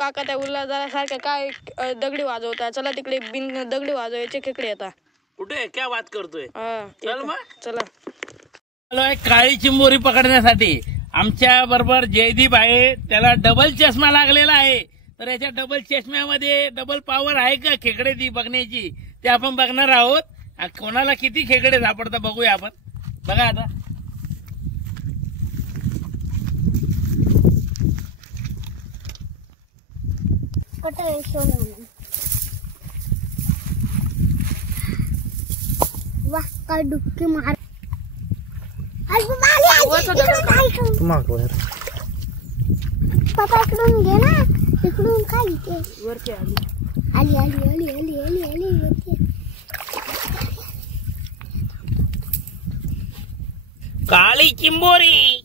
काका त्या उल्हादारासारख्या काय दगडी वाजवता. चला तिकडे बिन दगडी वाजवायचे खेकडे येतात. कुठे क्या बात करतोय. चल मग चला. काळी चिंबोरी पकडण्यासाठी आमच्या बरोबर जयदीप आहे. त्याला डबल चष्मा लागलेला आहे. तर याच्या डबल चष्म्यामध्ये डबल पॉवर आहे का खेकडे ती बघण्याची ते आपण बघणार आहोत. कोणाला किती खेकडे सापडतात बघूया आपण. बघा आता वाह काय डुबकी मार. पप्पा इकडून घे ना. इकडून काय घेते. वरती आली आली आली आली आली आली आली वरती. काळी चिंबोरी.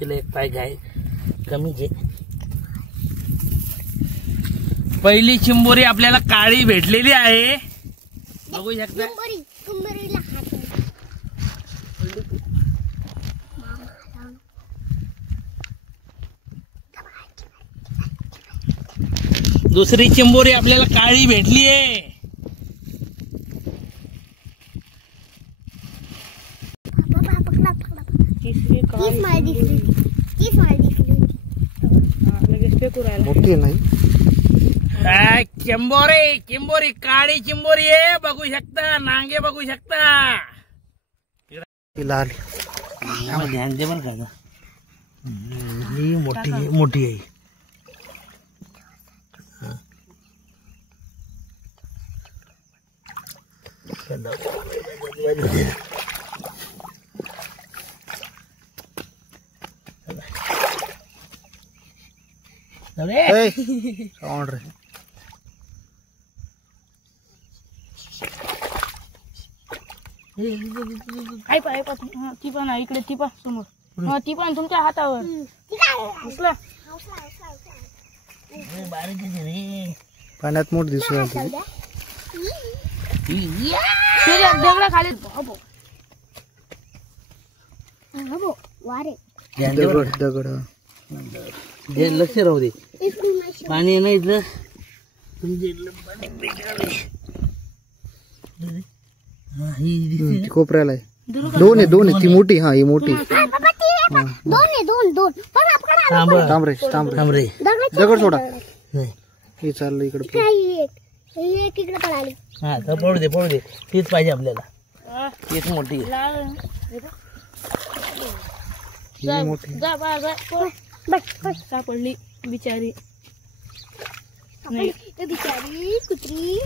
तिला एक पाय घाय कमी घे. पहिली चिंबोरी आपल्याला काळी भेटलेली आहे. बघू शकता. दुसरी चिंबोरी आपल्याला काळी भेटली आहे. मोठी नाही चिंबोरी चिंबोरी काळी चिंबोरी आहे. बघू शकता. नांगे बघू शकता. लाल ध्यान दे बरं का. ही मोठी मोठी आहे. ऑर्डर ती पण आहे इकडे. ती पण समोर. ती पण तुमच्या हातावर. पाण्यात मोठ दिसू दगडा खाली. दगड दगड लक्ष राहू दे. पाणी नाही इथलं. कोपऱ्याला आहे. दोन आहे ती मोठी. हा ही मोठी. थांबरे दगड सोडा. हे चाललं इकडे. हा तर पडू दे. तीच पाहिजे आपल्याला. तीच मोठी मोठी सापडली बिचारी. बिचारी कुत्री.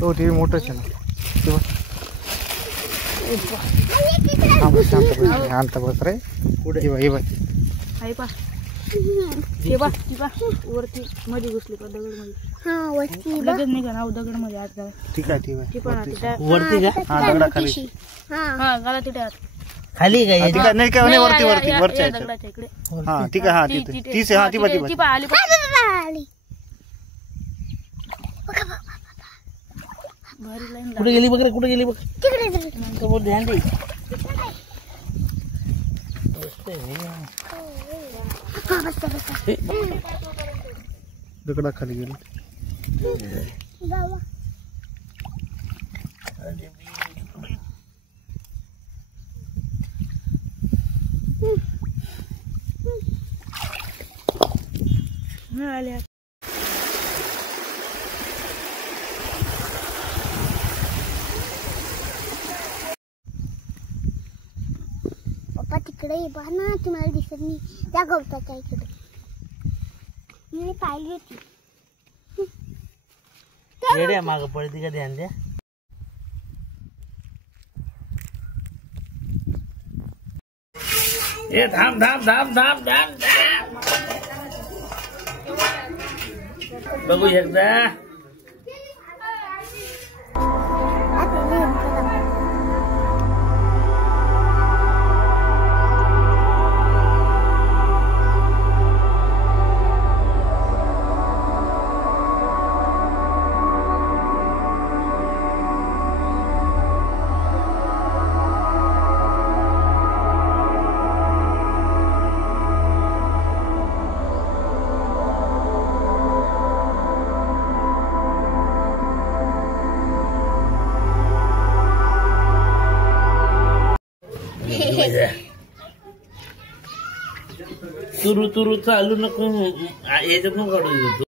तो ती मोठंच आहे ना. शांत बस रे. वरती मध्ये घुसली का दगड मध्ये. लगेच निघा ना दगड मध्ये आत घाला. ठीक आहे वरती का दगडाखाली. हा घाला तिथे आत. खाली काय नाही काय वरती वरच्या दगडाच्या इकडे. हा ठीक आहे. हा तिथे तीच आहे. हा ती ती आली. भारी लाईन. कुठे गेली बघ रे. कुठे गेली बघ. ध्यान दे. दगडाखाली गेली. आल्या. पप्पा तिकडे पहा ना. तुम्हाला दिसत नाही त्या गवताच्या इकडे. मी पाहिली होती. माग पडती का. ध्यान द्या. थांब थांब थांब थांब थांब. बघू शकता. तुरु तुरु चालू नको याच्यात नको काढू देतो.